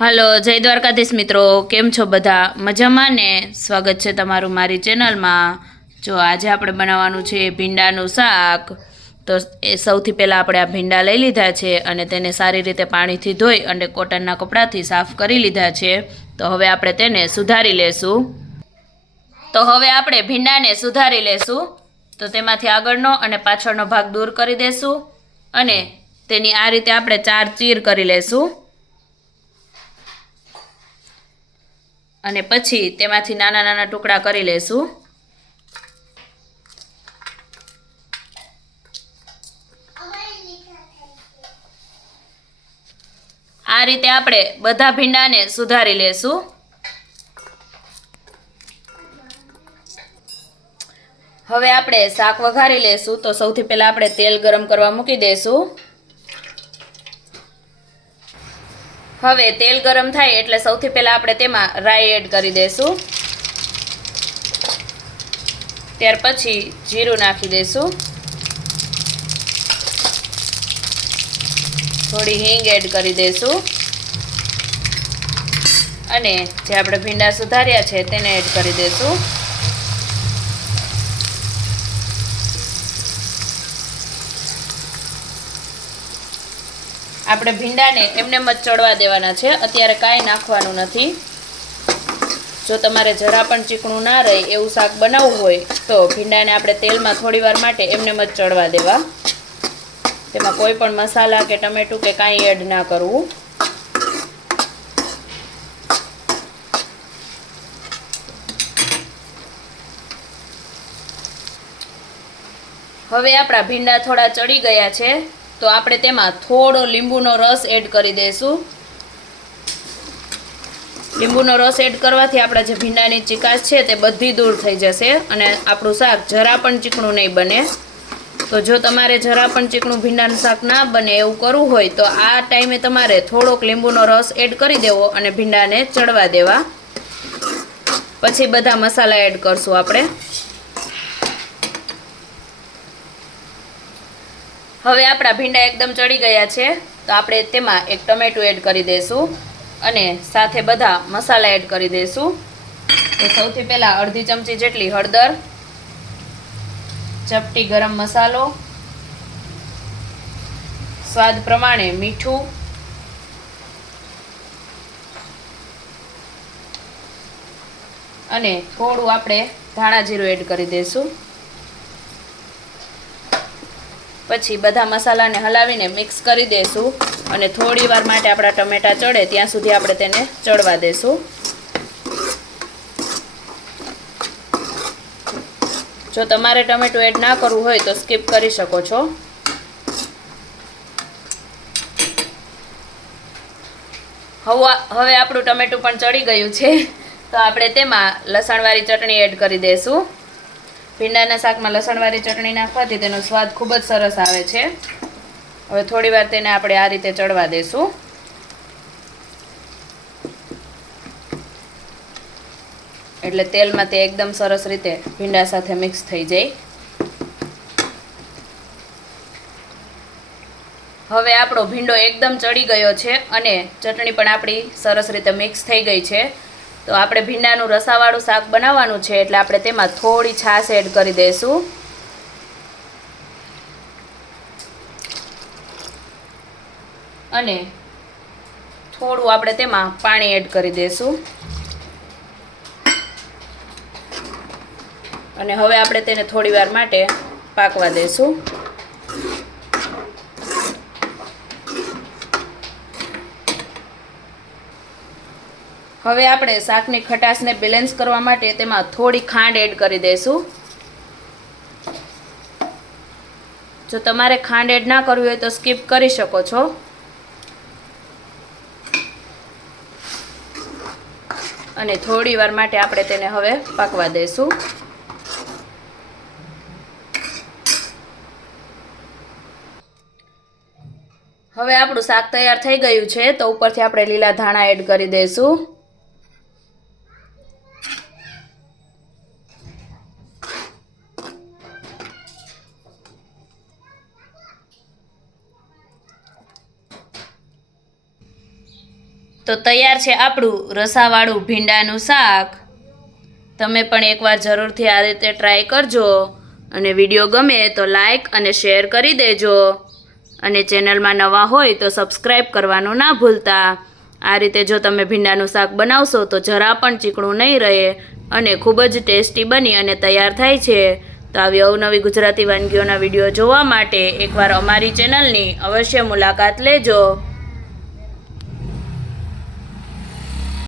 હાલો જય દ્વારકાધીશ મિત્રો, કેમ છો બધા? મજામાં ને? સ્વાગત છે તમારું મારી ચેનલમાં. જો આજે આપણે બનાવવાનું છે ભીંડાનું શાક. તો એ સૌથી પહેલાં આપણે આ ભીંડા લઈ લીધા છે અને તેને સારી રીતે પાણીથી ધોઈ અને કોટનના કપડાથી સાફ કરી લીધા છે. તો હવે આપણે તેને સુધારી લેશું. તો તેમાંથી આગળનો અને પાછળનો ભાગ દૂર કરી દેશું અને તેની આ રીતે આપણે 4 ચીર કરી લેશું. અને પછી તેમાંથી નાના નાના ટુકડા કરી લેશું. આ રીતે આપણે બધા ભીંડાને સુધારી લેશું. હવે આપણે શાક વઘારી લેશું. તો સૌથી પહેલા આપણે તેલ ગરમ કરવા મૂકી દેશું. હવે તેલ ગરમ થાય એટલે સૌથી પહેલા આપણે તેમાં રાઈ એડ કરી દેશું. ત્યાર પછી જીરું નાખી દેશું. થોડી હિંગ એડ કરી દેશું અને જે આપણે ભીંડા સુધાર્યા છે તેને એડ કરી દેશું. આપણે ભીંડાને એમને જ ચડવા દેવાના છે, અત્યારે કાંઈ નાખવાનું નથી. જો તમારે જરા પણ ચીકણું ના રહે એવું શાક બનાવવું હોય તો ભીંડાને આપણે તેલમાં થોડી વાર માટે એમને જ ચડવા દેવા. તેમાં કોઈ પણ મસાલા કે ટમેટું કે કાંઈ એડ ના કરવું. હવે આપણા ભીંડા થોડા ચડી ગયા છે તો આપણે તેમાં થોડો લીંબુનો રસ એડ કરી દઈશું. લીંબુનો રસ એડ કરવાથી આપણા જે ભીંડાની ચીકાશ છે તે બધી દૂર થઈ જશે અને આપણું શાક જરા પણ ચીકણું નહીં બને. તો જો તમારે જરા પણ ચીકણું ભીંડાનું શાક ના બને એવું કરવું હોય તો આ ટાઈમે તમારે થોડોક લીંબુનો રસ એડ કરી દેવો અને ભીંડાને ચડવા દેવા. પછી બધા મસાલા એડ કરશું આપણે. હવે આપણા ભીંડા એકદમ ચડી ગયા છે તો આપણે તેમાં એક ટમેટું એડ કરી દઈશું અને સાથે બધા મસાલા એડ કરી દઈશું. તો સૌથી પહેલાં અડધી ચમચી જેટલી હળદર, ચપટી ગરમ મસાલો, સ્વાદ પ્રમાણે મીઠું અને થોડું આપણે ધાણા જીરું એડ કરી દઈશું. પછી બધા મસાલાને હલાવીને મિક્સ કરી દઈશું અને થોડી વાર માટે આપણા ટમેટા ચડે ત્યાં સુધી આપણે તેને ચડવા દઈશું. જો તમારે ટમેટું એડ ના કરવું હોય તો સ્કીપ કરી શકો છો. હવે આપણું ટમેટું પણ ચડી ગયું છે તો આપણે તેમાં લસણવાળી ચટણી એડ કરી દઈશું. ભીંડાના શાકમાં લસણવાળી ચટણી નાખવાથી તેનો સ્વાદ ખૂબ જ સરસ આવે છે. હવે થોડી વાર તેને આપણે આ રીતે ચડવા દઈશું. એટલે તેલમાં તે એકદમ સરસ રીતે ભીંડા સાથે મિક્સ થઈ જાય. હવે આપણો ભીંડો એકદમ ચડી ગયો છે અને ચટણી પણ આપણી સરસ રીતે મિક્સ થઈ ગઈ છે. તો આપણે ભીંડાનું રસાવાળું શાક બનાવવાનું છે એટલે આપણે તેમાં થોડી છાશ એડ કરી દઈશું. અને થોડું આપણે તેમાં પાણી એડ કરી દઈશું. અને હવે આપણે તેને થોડી વાર માટે પાકવા દઈશું. હવે આપણે શાકની ખટાશને બેલેન્સ કરવા માટે તેમાં થોડી ખાંડ એડ કરી દઈશું. જો તમારે ખાંડ એડ ના કરવી હોય તો સ્કીપ કરી શકો છો. અને થોડી વાર માટે આપણે તેને હવે પાકવા દઈશું. હવે આપણું શાક તૈયાર થઈ ગયું છે તો ઉપરથી આપણે લીલા ધાણા એડ કરી દઈશું. તો તૈયાર છે આપણું રસાવાળું ભીંડાનું શાક. તમે પણ એકવાર જરૂરથી આ રીતે ટ્રાય કરજો અને વિડીયો ગમે તો લાઈક અને શેર કરી દેજો અને ચેનલમાં નવા હોય તો સબસ્ક્રાઈબ કરવાનું ના ભૂલતા. આ રીતે જો તમે ભીંડાનું શાક બનાવશો તો જરા પણ ચીકણું નહીં રહે અને ખૂબ જ ટેસ્ટી બની અને તૈયાર થાય છે. તો આવી અવનવી ગુજરાતી વાનગીઓના વિડીયો જોવા માટે એકવાર અમારી ચેનલની અવશ્ય મુલાકાત લેજો.